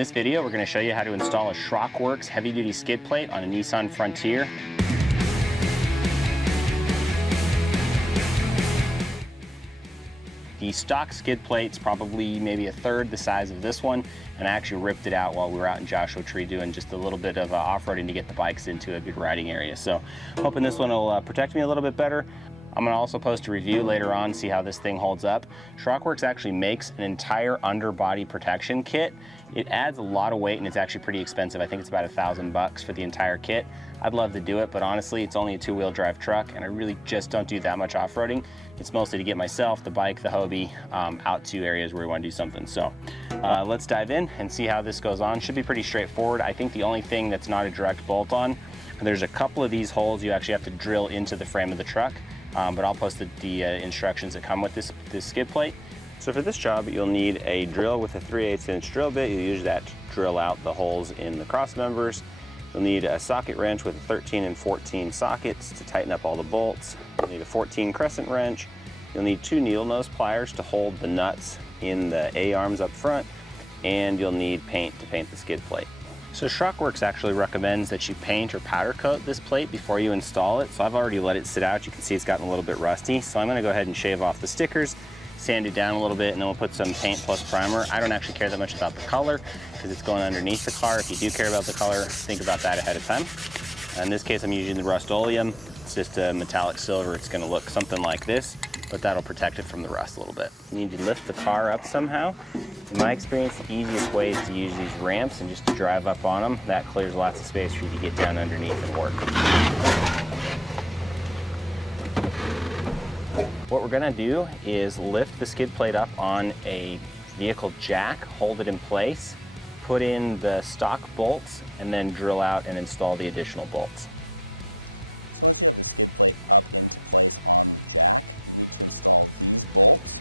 this video, we're going to show you how to install a Shrockworks heavy-duty skid plate on a Nissan Frontier. The stock skid plate's probably maybe a third the size of this one, and I actually ripped it out while we were out in Joshua Tree doing just a little bit of off-roading to get the bikes into a good riding area. So hoping this one will protect me a little bit better. I'm going to also post a review later on, see how this thing holds up. Shrockworks actually makes an entire underbody protection kit. It adds a lot of weight and it's actually pretty expensive. I think it's about $1,000 for the entire kit. I'd love to do it, but honestly, it's only a two-wheel drive truck and I really just don't do that much off-roading. It's mostly to get myself, the bike, the Hobie, out to areas where we want to do something. So let's dive in and see how this goes on. Should be pretty straightforward. I think the only thing that's not a direct bolt on, there's a couple of these holes you actually have to drill into the frame of the truck. But I'll post the instructions that come with this skid plate. So for this job, you'll need a drill with a 3/8 inch drill bit. You'll use that to drill out the holes in the cross members. You'll need a socket wrench with 13 and 14 sockets to tighten up all the bolts. You'll need a 14 crescent wrench. You'll need 2 needle nose pliers to hold the nuts in the A-arms up front. And you'll need paint to paint the skid plate. So Shrockworks actually recommends that you paint or powder coat this plate before you install it. So I've already let it sit out. You can see it's gotten a little bit rusty. So I'm going to go ahead and shave off the stickers, sand it down a little bit, and then we'll put some paint plus primer. I don't actually care that much about the color because it's going underneath the car. If you do care about the color, think about that ahead of time. In this case, I'm using the Rust-Oleum. It's just a metallic silver. It's going to look something like this, but that'll protect it from the rust a little bit. You need to lift the car up somehow. In my experience, the easiest way is to use these ramps and just to drive up on them. That clears lots of space for you to get down underneath and work. What we're gonna do is lift the skid plate up on a vehicle jack, hold it in place, put in the stock bolts, and then drill out and install the additional bolts. So once you have the skid plate up into place on the jack, you need to install these bolts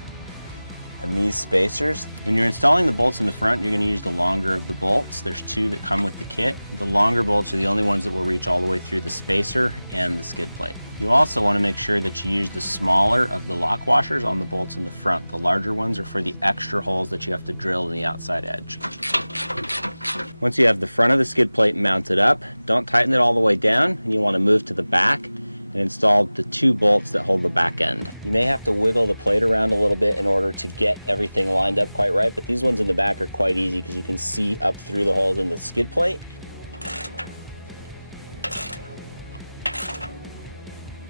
and these spacers. When you're installing the bolts in the front, you're going to use the longer of the bolts. There's 2 that come with the kit. The longer bolts are the only ones that will reach all the way through the spacer and the skid plate. You also want to make sure that you use the smaller of the lock washers on the bolts in the front. The larger ones are for the extra holes that you have to drill in the outside edge. Once you have the front of the skid plate mounted up, don't tighten it all the way down, and you want to move to the back and install the 2 bolts that hold the back end. You may have to wiggle the plate around a little bit in order to get everything lined up quite right, but these ones in the back are quite easy because you can see up through the holes in the skid plate.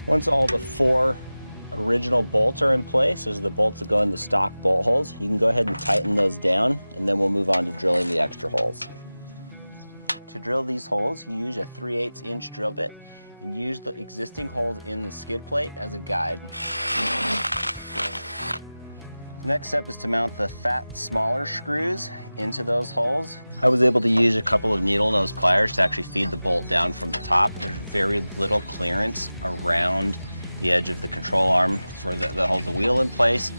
Once all the 4 original bolts are in place, those are the bolts that go in the stock bolt holes, you can go ahead and tighten those down, and then we'll move on to drilling the extra holes. To drill these holes, you use a 3/8 inch drill bit and use the existing holes in the skid plate as a guide. The next step is to mount the fat, smaller screws into those holes. I was able to use a couple of needle nose pliers to actually feed the bolt down from the top. There's very little clearance around the edge of the control arm for that holds the wheel in place,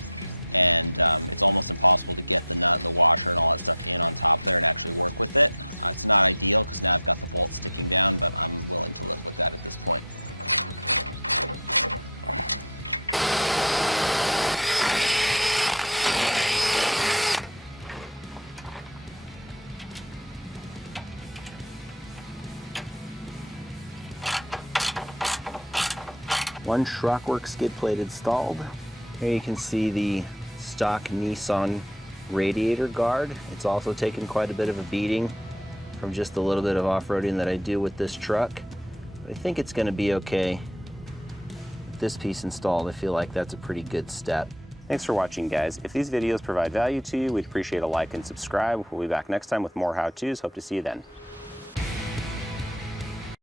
and it's almost impossible to get the nut and the washer and all that stuff in on top there and actually work with it. It's not ideal because now I've got the bolt sticking down, but I'm willing to live with that at this point. One Shrockworks skid plate installed. Here you can see the stock Nissan Radiator guard. It's also taken quite a bit of a beating from just a little bit of off-roading that I do with this truck. But I think it's going to be okay. With this piece installed, I feel like that's a pretty good step. Thanks for watching, guys. If these videos provide value to you, we'd appreciate a like and subscribe. We'll be back next time with more how-tos. Hope to see you then.